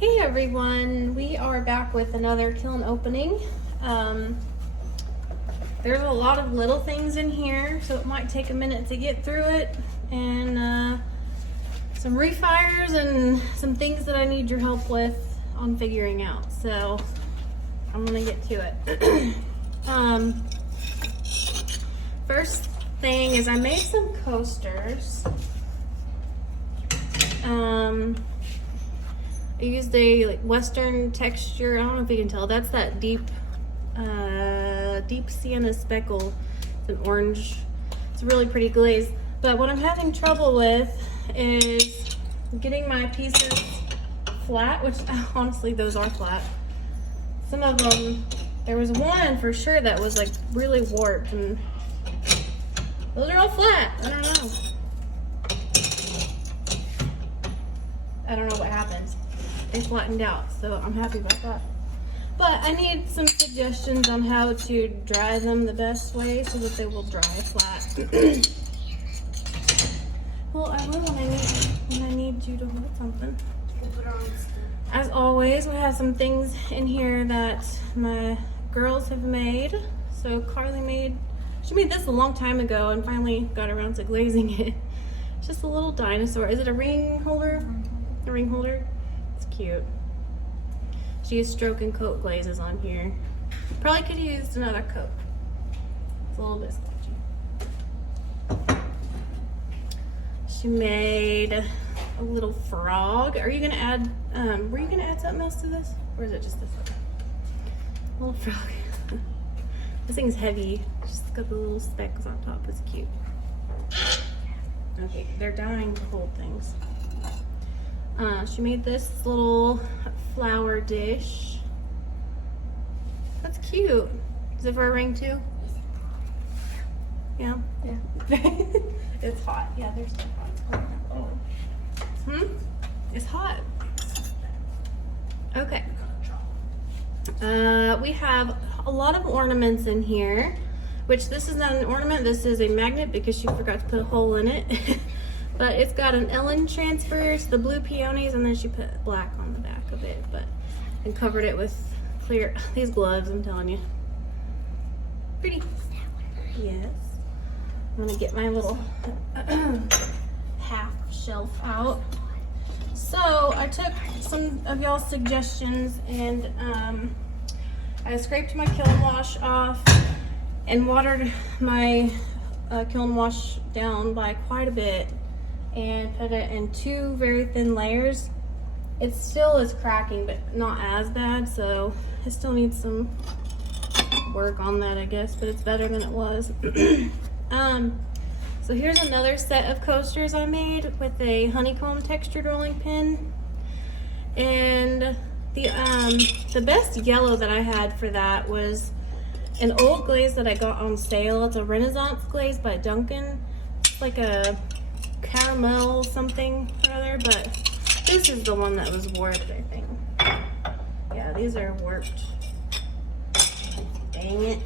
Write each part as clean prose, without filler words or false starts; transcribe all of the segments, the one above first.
Hey everyone, we are back with another kiln opening. There's a lot of little things in here, so it might take a minute to get through it, and some refires and some things that I need your help with on figuring out. So I'm gonna get to it. First thing is I made some coasters. I used a Western texture. I don't know if you can tell. That's that deep sienna speckle. It's an orange. It's a really pretty glaze. But what I'm having trouble with is getting my pieces flat, which honestly those are flat. Some of them, there was one for sure that was like really warped, and those are all flat. I don't know. I don't know what happened. They flattened out, so I'm happy about that. But I need some suggestions on how to dry them the best way so that they will dry flat. Well, I will when I need you to hold something. As always, we have some things in here that my girls have made. So she made this a long time ago and finally got around to glazing it. It's just a little dinosaur. Is it a ring holder? A ring holder? It's cute. She used stroke and coat glazes on here. Probably could have used another coat. It's a little bit sketchy. She made a little frog. Are you gonna add, were you gonna add something else to this? Or is it just this one? A little frog. This thing's heavy. Just got the little specks on top. It's cute. Okay, they're dying to hold things. She made this little flower dish. That's cute. Is it for a ring too? Yeah? Yeah. It's hot. Yeah, there's still hot. Oh. It's hot. Okay. We have a lot of ornaments in here, which this is not an ornament, this is a magnet because she forgot to put a hole in it. But it's got an Ellen transfers, the blue peonies, and then she put black on the back of it, and covered it with clear, these gloves, I'm telling you. Pretty. Yes. I'm gonna get my little half shelf out. So I took some of y'all's suggestions and I scraped my kiln wash off and watered my kiln wash down by quite a bit and put it in 2 very thin layers. It still is cracking, but not as bad, so it still needs some work on that, I guess, but it's better than it was. So here's another set of coasters I made with a honeycomb textured rolling pin. And the best yellow that I had for that was an old glaze that I got on sale. It's a Renaissance glaze by Duncan. It's like a caramel something or other, but this is the one that was warped, I think. Yeah, these are warped. Dang it.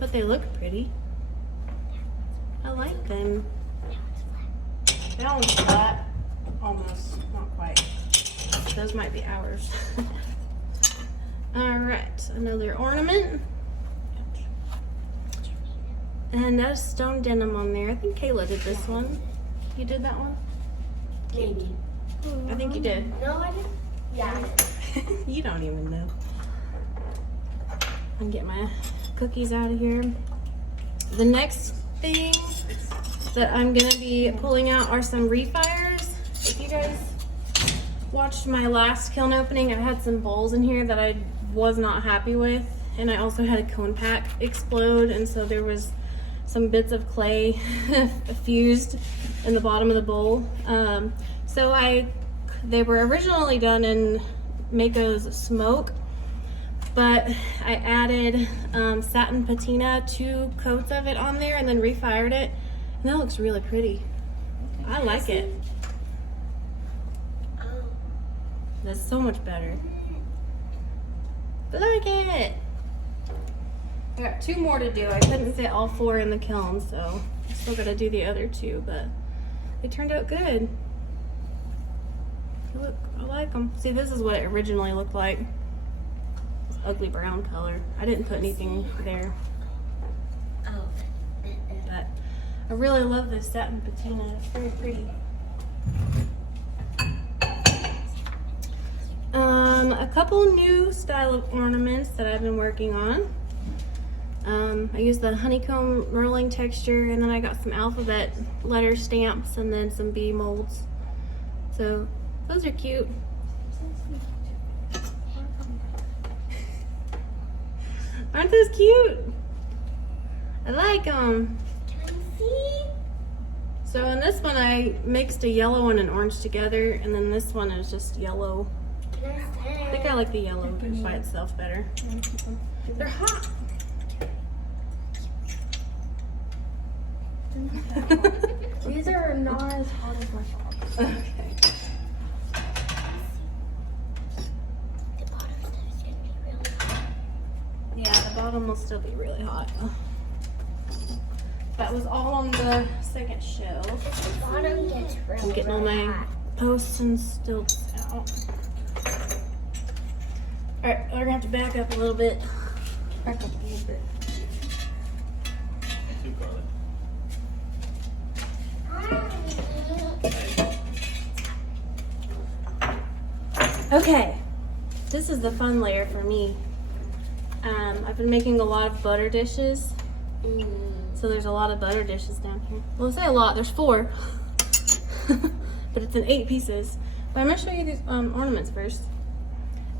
But they look pretty. I like them. That one's flat. Almost. Not quite. Those might be ours. Alright, another ornament. And that's stone denim on there. I think Kayla did this one. You did that one? Maybe. I think you did. No, I didn't. Yeah, I did. You don't even know. I'll get my cookies out of here. The next thing that I'm gonna be pulling out are some refires. If you guys watched my last kiln opening, I had some bowls in here that I was not happy with, and I also had a cone pack explode, and so there was some bits of clay fused in the bottom of the bowl. They were originally done in Mako's smoke, but I added satin patina, 2 coats of it on there, and then refired it, and that looks really pretty. I like it. That's so much better. I like it. I got 2 more to do. I couldn't fit all 4 in the kiln, so I still gotta do the other 2, but they turned out good. Look, I like them. See, this is what it originally looked like. It's ugly brown color. I didn't put anything there. Oh. But I really love this satin patina. It's very pretty. A couple new style of ornaments that I've been working on. I used the honeycomb rolling texture, and then I got some alphabet letter stamps and then some bee molds. So those are cute. Aren't those cute? I like them. Can I see? So in this one I mixed a yellow and an orange together, and then this one is just yellow. Can I see? I think I like the yellow by itself better. They're hot. These are not as hot as my socks. Okay. The bottom is going to be really hot. Yeah, the bottom will still be really hot. That was all on the second shelf. The bottom gets really, I'm getting all really my hot. posts and stilts out. Alright, we're gonna have to back up a little bit. Back up a little bit. Okay, this is the fun layer for me. I've been making a lot of butter dishes. So there's a lot of butter dishes down here. Well, I say a lot, there's 4. But it's in 8 pieces. But I'm gonna show you these ornaments first.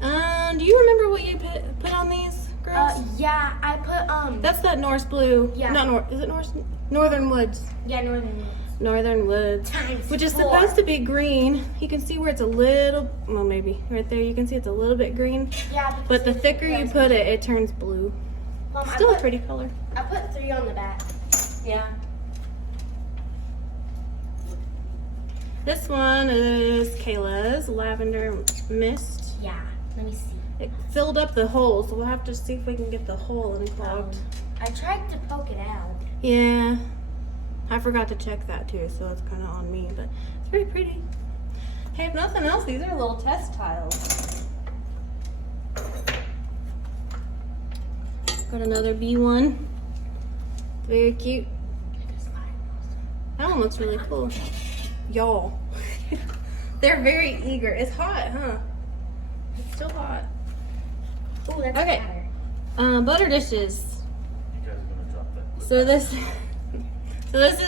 Do you remember what you put on these, girls? Yeah, I put, That's that Norse blue. Yeah. Not is it Norse? Northern Woods. yeah, Northern Woods. Northern Woods. Times Which is 4. supposed to be green. You can see where it's a little, well maybe, right there. You can see it's a little bit green. Yeah, because But the thicker you put it, it turns blue. Mom, Still a pretty color. I put 3 on the back. Yeah. This one is Kayla's Lavender Mist. Yeah, let me see. It filled up the hole, so we'll have to see if we can get the hole unclogged. I tried to poke it out. Yeah. I forgot to check that too, so it's kind of on me, but it's very pretty. Hey, if nothing else, these are little test tiles. Got another bee one. Very cute. That one looks really cool. Y'all. They're very eager. It's hot, huh? It's still hot. Oh, that's Okay. better. Butter dishes. You guys are gonna drop that. So this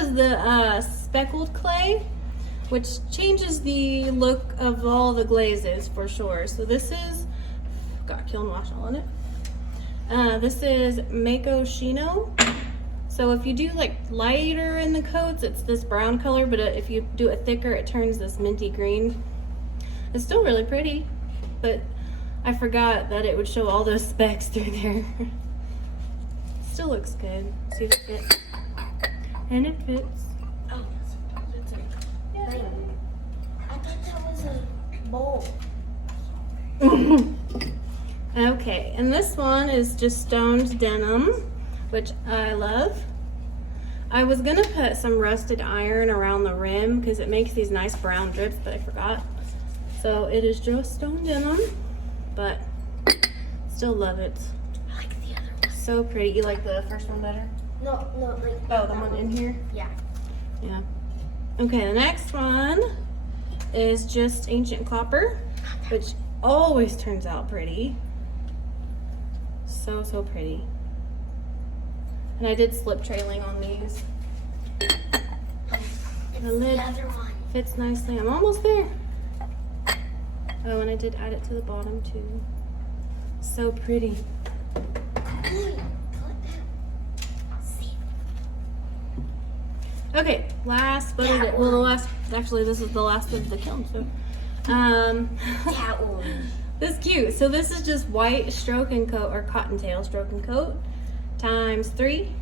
is the speckled clay, which changes the look of all the glazes for sure. So this is got Kiln wash all in it. This is Mako Shino. So if you do like lighter in the coats, it's this brown color, but if you do it thicker, it turns this minty green. It's still really pretty, but I forgot that it would show all those specks through there. Still looks good. See if it fits. And it fits. Oh, that's a Yeah. thing. I thought that was a bowl. Okay, and this one is just stoned denim, which I love. I was gonna put some rusted iron around the rim because it makes these nice brown drips, but I forgot. So it is just stone denim, but still love it. I like the other one. So pretty. You like the first one better? No, like. Oh, the one in here? Yeah. Yeah. Okay, the next one is just ancient copper, which always turns out pretty. So, so pretty. And I did slip trailing on these. It's The lid the other one. fits nicely. I'm almost there. Oh, and I did add it to the bottom too. So pretty. Okay, last but That well, the one. last. Actually, this is the last of the kiln. So, That one. this is cute. So this is just white stroke and coat or cottontail stroke and coat times 3,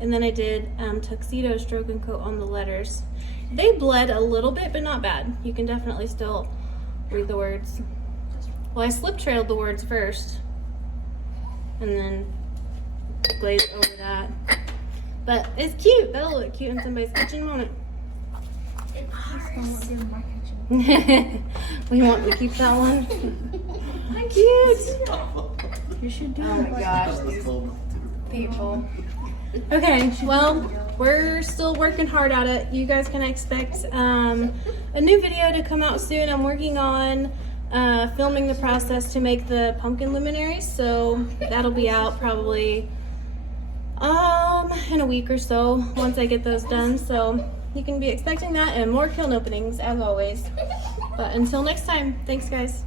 and then I did tuxedo stroke and coat on the letters. They bled a little bit, but not bad. You can definitely still read the words. Well, I slip trailed the words first, and then glazed over that. But it's cute. That'll look cute in somebody's kitchen, won't it? It hurts. We want to keep that one. Cute. You should do Oh my gosh, Let's these go. people. Okay, well, we're still working hard at it. You guys can expect a new video to come out soon. I'm working on filming the process to make the pumpkin luminaries, so that'll be out probably in a week or so once I get those done. So you can be expecting that and more kiln openings as always. But until next time, thanks guys.